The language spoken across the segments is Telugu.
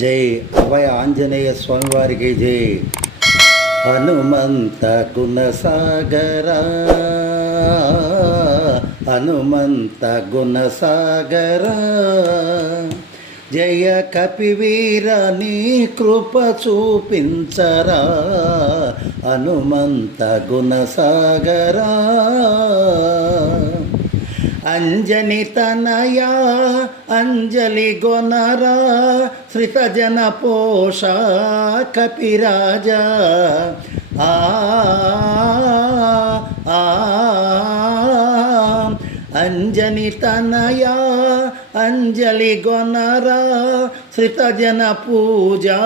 జై అభయ ఆంజనేయ స్వామి వారికి జై. హనుమంత గుణసాగరా, హనుమంత గుణసాగరా, జయ కపివీర నీ కృప చూపించరా, హనుమంత గుణసాగరా. అంజని తనయా అంజలి గొనరా, శ్రితజన పోష కపిరాజా. ఆ అంజని తనయా అంజలి గొనరా, శ్రితజన పూజా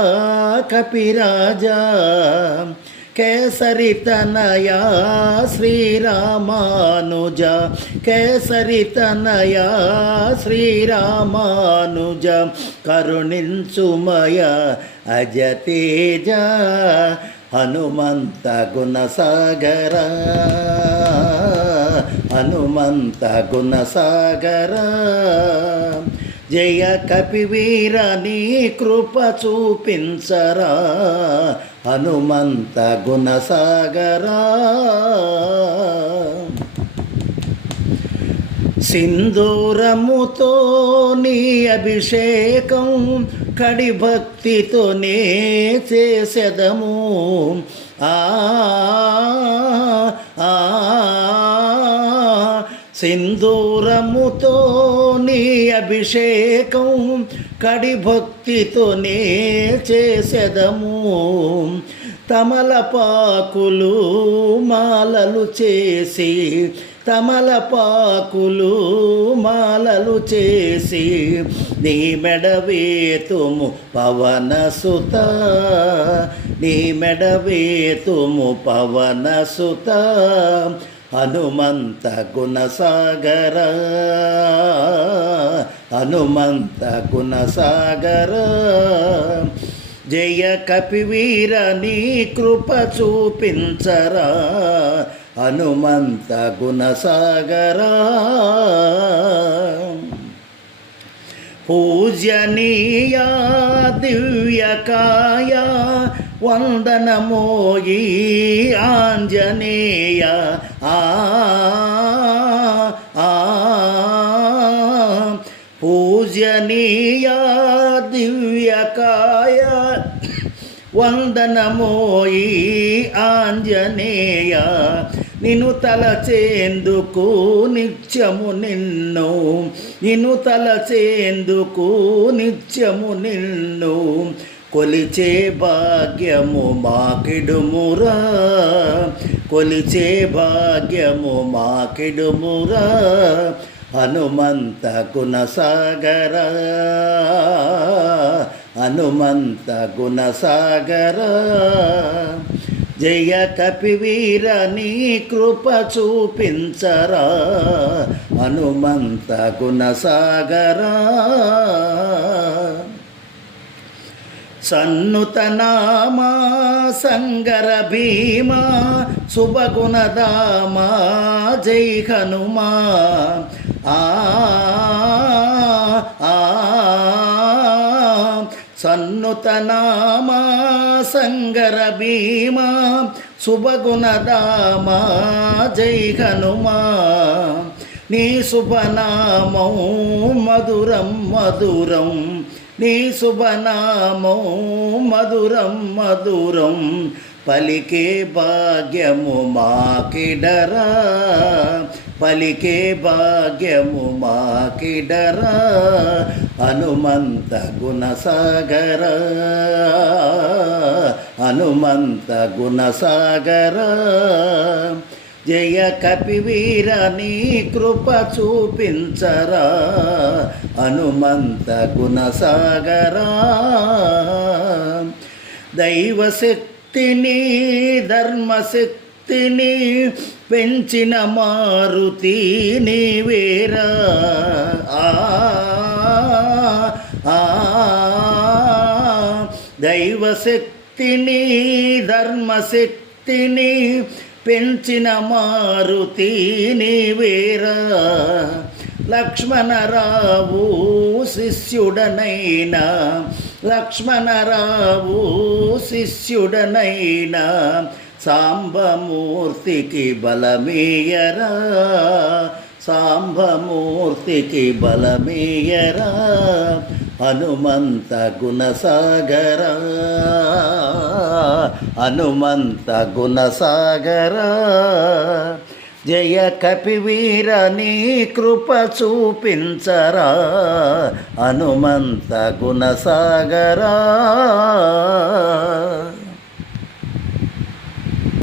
కపిరాజా. కేసరి తనయా శ్రీరామానుజ, కేసరి తనయా శ్రీరామానుజ. కరుణించుమయ అజతేజ, హనుమంత గుణసాగరా, హనుమంత గుణసాగరా. జయ కపివీర నీ కృప చూపించరా, హనుమంత గుణసాగరా. సింధూరముతో నీ అభిషేకం, కడి భక్తితో నే చేసెదము. ఆ సింధూరముతో నీ అభిషేకం, కడి భక్తితో నే చేసెదము. తమలపాకులు మాలలు చేసి, తమలపాకులు మాలలు చేసి, నీ మెడవేతుము పవనసుత, నీ మెడవేతుము పవనసుత. హనుమంత గుణసాగరా, హనుమంత గుణసాగరా. జయ కపివీర నీ కృప చూపించరా, హనుమంత గుణసాగరా. పూజనీయ దివ్యకాయ, వందనమోయి ఆంజనేయ. పూజనీయ దివ్యకాయ, వందనమోయి ఆంజనేయ. నిన్ను తలచేందుకు నిత్యము నిన్ను, నిన్ను తలచేందుకు నిత్యము నిన్ను. కొలిచే భాగ్యము మాకిడుమురా, కొలిచే భాగ్యము మాకిడుమురా. హనుమంత గుణసాగరా, హనుమంత గుణసాగరా. జయ కపివీర నీ కృప చూపించరా, హనుమంత గుణసాగరా. సన్నుతనామా సంగర భీమా, శుభగుణదామా జై హనుమా. సన్నుతనామా సంగర భీమా, శుభగుణదామా జై హనుమా. నీ శుభనామం మధురం మధురం, నీ శుభనామం మధురం మధురం. పలికే భాగ్యము మాకిడరా, పలికే భాగ్యము మాకిడరా. హనుమంత గుణసాగరా, హనుమంత గుణసాగరా. జయ కపివీర నీ కృప చూపించరా, హనుమంత గుణసాగరా. దైవశక్తిని ధర్మశక్తిని పెంచిన మారుతి నీవేరా. దైవశక్తిని ధర్మశక్తిని పెంచిన మారుతి నీవేరా. లక్ష్మణరావు శిష్యుడనైనా లక్ష్మణరావు శిష్యుడనైనా సాంబమూర్తికి బలమేయరా సాంబమూర్తికి బలమేయరా హనుమంత గుణసాగరా హనుమంత గుణసాగరా జయ కపివీర నీ కృప చూపించరా హనుమంత గుణసాగరా